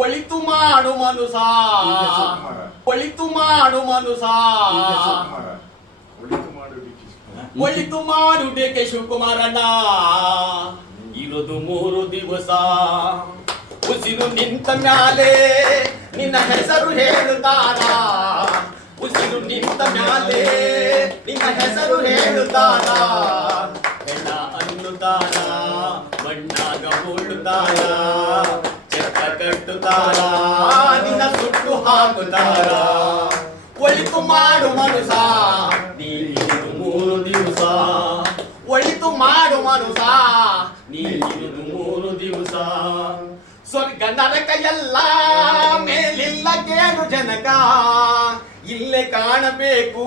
ಒಳಿತು ಮಾಡು ಮನುಸ, ಒಳಿತು ಮಾಡು ಮನುಸ, ಒಳಿತು ಮಾಡು ಡಿ ಕೆ ಶಿವಕುಮಾರಣ್ಣ. ಇರೋದು 3 ದಿವಸ, ಉಸಿರು ನಿಂತ ಮ್ಯಾಲೆ ನಿನ್ನ ಹೆಸರು ಹೇಳುತ್ತಾರ. ಉಸಿರು ನಿಂತ ಮ್ಯಾಲೆ ನಿನ್ನ ಹೆಸರು ಹೇಳುತ್ತಾರ. ಹೆಣ್ಣ ಅನ್ನುತ್ತಾರ, ಮಣ್ಣಾಗ ಹೂಡುತ್ತಾರ, ಚೆಕ್ಕ ಕಟ್ಟುತ್ತಾರ, ನಿನ್ನ ಸುಟ್ಟು ಹಾಕುತ್ತಾರ. ಒಳಿತು ಮಾಡು ಮನುಸ, ನೀನು 3 ದಿವಸ. ಒಳಿತು ಮಾಡು ಮನುಸ, ನೀನು 3 ದಿವಸ. ಸ್ವರ್ಗ ನರಕ ಎಲ್ಲ ಮೇಲಿಲ್ಲ ಕೇಳು ಜನಕ, ಇಲ್ಲೇ ಕಾಣಬೇಕು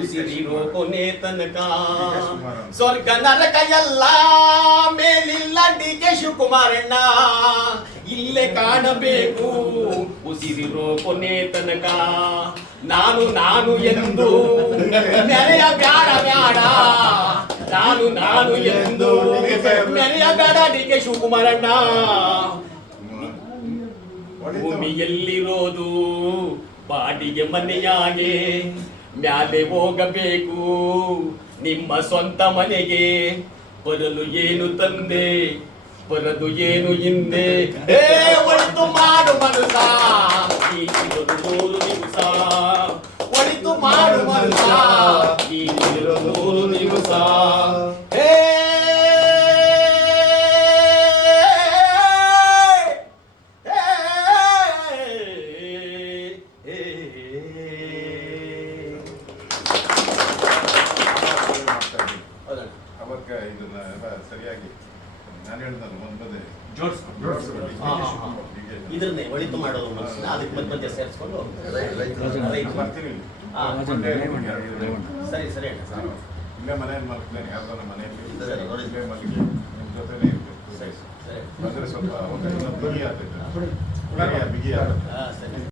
ಉಸಿರಿರೋ ಕೊನೆ ತನಕ. ಸ್ವರ್ಗ ನರಕ ಎಲ್ಲ ಮೇಲಿಲ್ಲ ಡಿ ಕೆ ಶಿವಕುಮಾರಣ್ಣ, ಇಲ್ಲೇ ಕಾಣಬೇಕು ಉಸಿರಿರೋ ಕೊನೆ ತನಕ. ನಾನು ನಾನು ಎಂದು ನೆರೆಯ ಬ್ಯಾಡ ಬ್ಯಾಡ, ನಾನು ನಾನು ಎಂದು ನೆರೆಯ ಬೇಡ ಡಿ ಕೆ ಶಿವಕುಮಾರಣ್ಣ. ಭೂಮಿಯಲ್ಲಿರೋದು ಬಾಡಿಗೆ ಮನೆಯಾಗೆ, ಮ್ಯಾಲೆ ಹೋಗಬೇಕು ನಿಮ್ಮ ಸ್ವಂತ ಮನೆಗೆ. ಬರಲು ಏನು ತಂದೆ, ಬರದು ಏನು ಹಿಂದೆ. ಒಳಿತು ಮಾಡು ಮನುಸ, ಈಗಿರೋದು 3 ದಿವಸ. ಒಳಿತು ಮಾಡು ಮನುಸ, ಈಗಿರೋದು 3 ದಿವಸ. ಅವಕ್ಕೆ ಇದನ್ನ ಸರಿಯಾಗಿ ನಾನು ಹೇಳಿದ್ನಲ್ಲ ಒಂದೇ ಇದನ್ನೇ ಒಳಿತು ಮಾಡೋದು ಮನುಷ್ಯನ, ಅದಕ್ಕೆ ಮಧ್ಯ ಮಧ್ಯ ಸೇರಿಸ್ಕೊಂಡು ಬರ್ತೀನಿ. ಸರಿ ಸರಿ ಇಲ್ಲೇ ಮನೆಯಲ್ಲಿ ಮಲ್ತೇನೆ, ಯಾವ್ದಾರ ಮನೆಯಲ್ಲಿ ಇಲ್ಲೇ ಮಲಗಿ ನಿಮ್ಮ ಜೊತೆಲೇ ಇರ್ಬೇಕು. ಬಂದರೆ ಸ್ವಲ್ಪ ಬಿಗಿ ಆಗ್ತೈತೆ, ಬಿಗಿ ಆಗುತ್ತೆ.